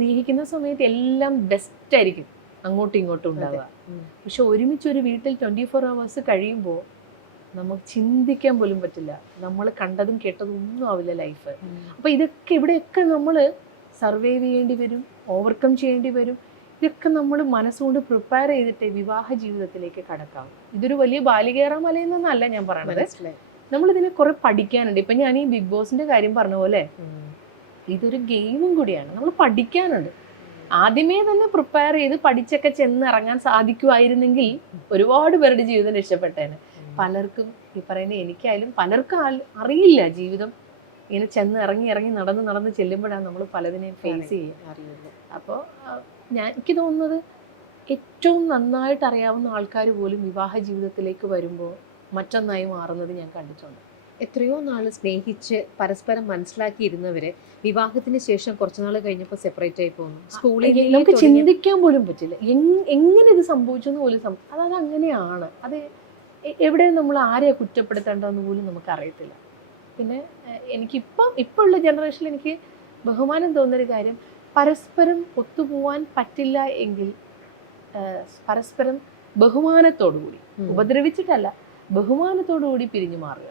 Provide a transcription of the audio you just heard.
സ്നേഹിക്കുന്ന സമയത്ത് എല്ലാം ബെസ്റ്റ് ആയിരിക്കും അങ്ങോട്ടും ഇങ്ങോട്ടും ഉണ്ടാവുക. പക്ഷെ ഒരുമിച്ച് ഒരു വീട്ടിൽ 24 hours കഴിയുമ്പോൾ നമുക്ക് ചിന്തിക്കാൻ പോലും പറ്റില്ല. നമ്മൾ കണ്ടതും കേട്ടതും ഒന്നും ആവില്ല ലൈഫ്. അപ്പൊ ഇതൊക്കെ ഇവിടെയൊക്കെ നമ്മൾ സർവൈവ് ചെയ്യേണ്ടി വരും, ഓവർകം ചെയ്യേണ്ടി വരും. ഇതൊക്കെ നമ്മൾ മനസ്സുകൊണ്ട് പ്രിപ്പയർ ചെയ്തിട്ട് വിവാഹ ജീവിതത്തിലേക്ക് കടക്കാം. ഇതൊരു വലിയ ബാലികേറാ മലയെന്നല്ല ഞാൻ പറയണത്. നമ്മളിതിനെ കുറെ പഠിക്കാനുണ്ട്. ഇപ്പൊ ഞാൻ ഈ ബിഗ് ബോസിന്റെ കാര്യം പറഞ്ഞ പോലെ ഇതൊരു ഗെയിമും കൂടിയാണ്. നമ്മൾ പഠിക്കാനുണ്ട്. ആദ്യമേ തന്നെ പ്രിപ്പയർ ചെയ്ത് പഠിച്ചൊക്കെ ചെന്ന് ഇറങ്ങാൻ സാധിക്കുമായിരുന്നെങ്കിൽ ഒരുപാട് പേരുടെ ജീവിതം രക്ഷപ്പെട്ടേനെ. പലർക്കും ഈ പറയുന്ന എനിക്കായാലും പലർക്കും അറിയില്ല ജീവിതം ഇങ്ങനെ ചെന്ന് ഇറങ്ങി നടന്ന് ചെല്ലുമ്പോഴാണ് നമ്മൾ പലതിനെയും ഫേസ് ചെയ്യുക. അപ്പോൾ എനിക്ക് തോന്നുന്നത് ഏറ്റവും നന്നായിട്ട് അറിയാവുന്ന ആൾക്കാർ പോലും വിവാഹ ജീവിതത്തിലേക്ക് വരുമ്പോൾ മറ്റൊന്നായി മാറുന്നത് ഞാൻ കണ്ടിട്ടുണ്ട്. എത്രയോ നാൾ സ്നേഹിച്ച് പരസ്പരം മനസ്സിലാക്കിയിരുന്നവര് വിവാഹത്തിന് ശേഷം കുറച്ചുനാൾ കഴിഞ്ഞപ്പോൾ സെപ്പറേറ്റ് ആയി പോകുന്നു. സ്കൂളിൽ നമുക്ക് ചിന്തിക്കാൻ പോലും പറ്റില്ല എങ്ങനെ ഇത് സംഭവിച്ചെന്ന് പോലും. അതായത് അങ്ങനെയാണ്. അത് എവിടെയും നമ്മൾ ആരെയാണ് കുറ്റപ്പെടുത്തേണ്ടതെന്ന് പോലും നമുക്ക് അറിയത്തില്ല. പിന്നെ ഇപ്പോൾ ഉള്ള ജനറേഷനിൽ എനിക്ക് ബഹുമാനം തോന്നുന്നൊരു കാര്യം, പരസ്പരം ഒത്തുപോവാൻ പറ്റില്ല എങ്കിൽ പരസ്പരം ബഹുമാനത്തോടു കൂടി, ഉപദ്രവിച്ചിട്ടല്ല, ബഹുമാനത്തോടു കൂടി പിരിഞ്ഞു മാറുക.